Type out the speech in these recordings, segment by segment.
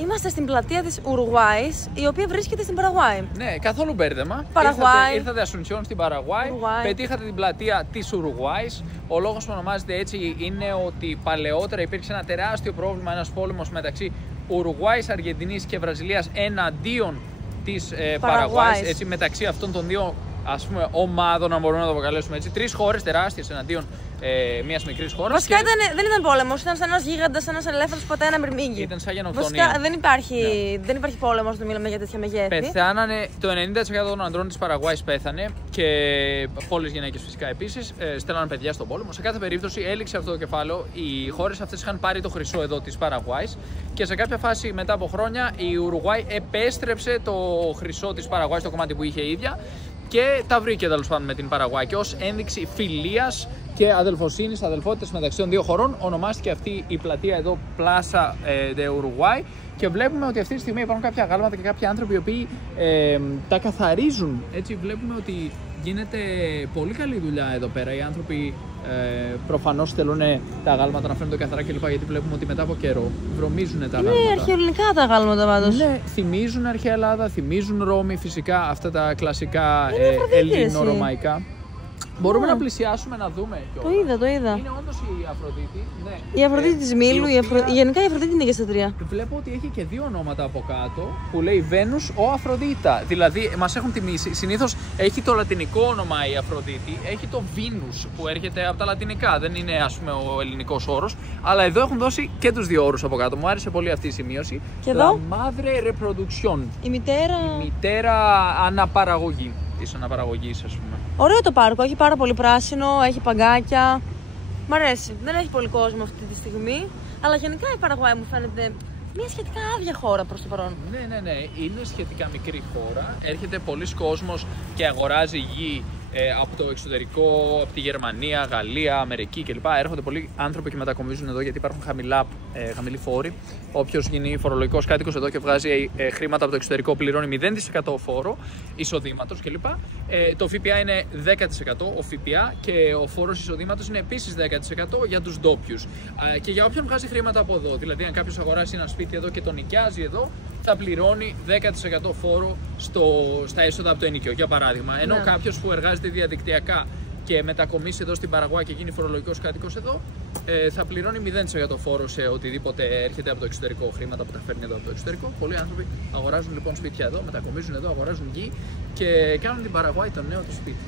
Είμαστε στην πλατεία της Ουρουγουάης, η οποία βρίσκεται στην Παραγουάη. Ναι, καθόλου μπέρδεμα. Παραγουάη. Ήρθατε Ασουνσιόν στην Παραγουάη, πετύχατε την πλατεία της Ουρουγουάης. Ο λόγος που ονομάζεται έτσι είναι ότι παλαιότερα υπήρξε ένα τεράστιο πρόβλημα, ένας πόλεμος μεταξύ Ουρουγουάης, Αργεντινής και Βραζιλίας εναντίον της Παραγουάης. Έτσι, μεταξύ αυτών των δύο, ας πούμε, ομάδων, αν μπορούμε να το αποκαλέσουμε έτσι, τρεις χώρες τεράστιες εναντίον μιας μικρής χώρας. Βασικά δεν ήταν πόλεμος, ήταν σαν ένας γίγαντας, ένας ελέφαντας που πατάει ένα μυρμήγκι. Ήταν σαν γενοκτονία. Βασικά δεν υπάρχει πόλεμος όταν μιλάμε για τέτοια μεγέθη. Πεθάνανε, το 90% των ανδρών της Παραγουάης πέθανε και πολλές γυναίκες φυσικά επίσης. Στέλνανε παιδιά στον πόλεμο. Σε κάθε περίπτωση έληξε αυτό το κεφάλαιο. Οι χώρες αυτές είχαν πάρει το χρυσό εδώ της Παραγουάης και σε κάποια φάση μετά από χρόνια η Ουρουγουάη επέστρεψε το χρυσό της Παραγουάης, το κομμάτι που είχε η ίδια. Και τα βρήκε τέλος πάντων με την Παραγουάη και ως ένδειξη φιλίας και αδελφοσύνης, αδελφότητας μεταξύ των δύο χωρών ονομάστηκε αυτή η πλατεία εδώ Plaza de Uruguay και βλέπουμε ότι αυτή τη στιγμή υπάρχουν κάποια αγάλματα και κάποιοι άνθρωποι οι οποίοι τα καθαρίζουν. Έτσι βλέπουμε ότι γίνεται πολύ καλή δουλειά εδώ πέρα. Οι άνθρωποι προφανώς θέλουν τα αγάλματα να φαίνονται καθαρά κλπ. Γιατί βλέπουμε ότι μετά από καιρό βρωμίζουν τα αγάλματα. Ναι, αρχαιοελληνικά τα αγάλματα πάντως. Ναι, θυμίζουν αρχαία Ελλάδα, θυμίζουν Ρώμη, φυσικά αυτά τα κλασικά ελληνορωμαϊκά. Μπορούμε να πλησιάσουμε να δούμε κιόλας. Το είδα. Είναι όντως η Αφροδίτη. Ναι. Η Αφροδίτη της Μήλου, γενικά η Αφροδίτη είναι γεστατρία. Βλέπω ότι έχει και δύο ονόματα από κάτω που λέει Βένους ο Αφροδίτα. Δηλαδή μας έχουν τιμήσει. Συνήθως έχει το λατινικό όνομα η Αφροδίτη, έχει το Βίνους που έρχεται από τα λατινικά. Δεν είναι, ας πούμε, ο ελληνικός όρος. Αλλά εδώ έχουν δώσει και τους δύο όρους από κάτω. Μου άρεσε πολύ αυτή η σημείωση. Και εδώ. La madre reproducción. Η μητέρα αναπαραγωγή. Της αναπαραγωγής, ας πούμε. Ωραίο το πάρκο, έχει πάρα πολύ πράσινο, έχει παγκάκια. Μ' αρέσει. Δεν έχει πολύ κόσμο αυτή τη στιγμή. Αλλά γενικά η Παραγουάη μου φαίνεται μια σχετικά άδεια χώρα προς το παρόν. Ναι. Είναι σχετικά μικρή χώρα. Έρχεται πολλοί κόσμος και αγοράζει γη από το εξωτερικό, από τη Γερμανία, Γαλλία, Αμερική κλπ. Έρχονται πολλοί άνθρωποι και μετακομίζουν εδώ γιατί υπάρχουν χαμηλοί φόροι. Όποιος γίνει φορολογικός κάτοικος εδώ και βγάζει χρήματα από το εξωτερικό πληρώνει 0% φόρο εισοδήματος κλπ. Το ΦΠΑ είναι 10% ο ΦΠΑ και ο φόρος εισοδήματος είναι επίσης 10% για τους ντόπιους. Και για όποιον βγάζει χρήματα από εδώ, δηλαδή αν κάποιος αγοράσει ένα σπίτι εδώ και τον νοικιάζει εδώ, θα πληρώνει 10% φόρο στα έσοδα από το ενοίκιο, για παράδειγμα. Ενώ κάποιος που εργάζεται διαδικτυακά και μετακομίσει εδώ στην Παραγουάη και γίνει φορολογικός κάτοικος εδώ, θα πληρώνει 0% φόρο σε οτιδήποτε έρχεται από το εξωτερικό, χρήματα που τα φέρνει εδώ από το εξωτερικό. Πολλοί άνθρωποι αγοράζουν λοιπόν σπίτια εδώ, μετακομίζουν εδώ, αγοράζουν γη και κάνουν την Παραγουάη το νέο του σπίτι.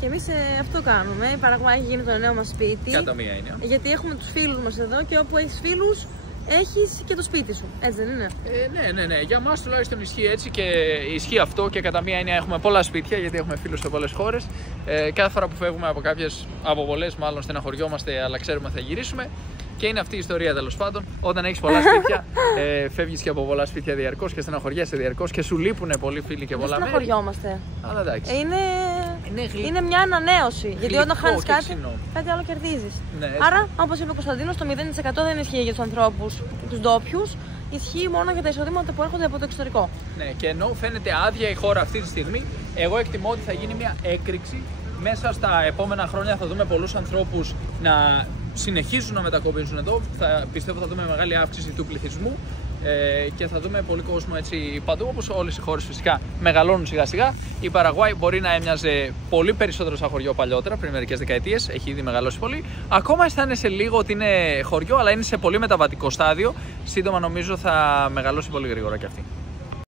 Και εμείς αυτό κάνουμε. Η Παραγουάη έχει γίνει το νέο μας σπίτι. Κατά μία έννοια. Γιατί έχουμε τους φίλους μας εδώ και όπου έχεις φίλους, έχεις και το σπίτι σου. Έτσι δεν είναι? Ναι. Για μας τουλάχιστον ισχύει έτσι και ισχύει αυτό και κατά μία έννοια έχουμε πολλά σπίτια γιατί έχουμε φίλους σε πολλές χώρες. Κάθε φορά που φεύγουμε από πολλές μάλλον στεναχωριόμαστε, αλλά ξέρουμε θα γυρίσουμε. Και είναι αυτή η ιστορία τέλος πάντων. Όταν έχεις πολλά σπίτια, φεύγεις και από πολλά σπίτια διαρκώς και στεναχωριέσαι διαρκώς και σου λείπουν πολλοί φίλοι και πολλά μέρη. Δεν στεναχωριόμαστε. Αλλά εντάξει. Είναι μια ανανέωση. Γιατί όταν χάνεις κάτι άλλο κερδίζεις. Ναι, άρα, όπως είπε ο Κωνσταντίνος, το 0% δεν ισχύει για τους ανθρώπους, τους ντόπιους. Ισχύει μόνο για τα εισοδήματα που έρχονται από το εξωτερικό. Ναι, και ενώ φαίνεται άδεια η χώρα αυτή τη στιγμή, εγώ εκτιμώ ότι θα γίνει μια έκρηξη. Μέσα στα επόμενα χρόνια θα δούμε πολλούς ανθρώπους να συνεχίζουν να μετακομίζουν εδώ. Πιστεύω θα δούμε μεγάλη αύξηση του πληθυσμού και θα δούμε πολύ κόσμο έτσι παντού, όπως όλες οι χώρες φυσικά μεγαλώνουν σιγά σιγά. Η Παραγουάη μπορεί να έμοιαζε πολύ περισσότερο σαν χωριό παλιότερα, πριν μερικές δεκαετίες, έχει ήδη μεγαλώσει πολύ. Ακόμα αισθάνεσαι λίγο ότι είναι χωριό, αλλά είναι σε πολύ μεταβατικό στάδιο. Σύντομα νομίζω θα μεγαλώσει πολύ γρήγορα κι αυτή.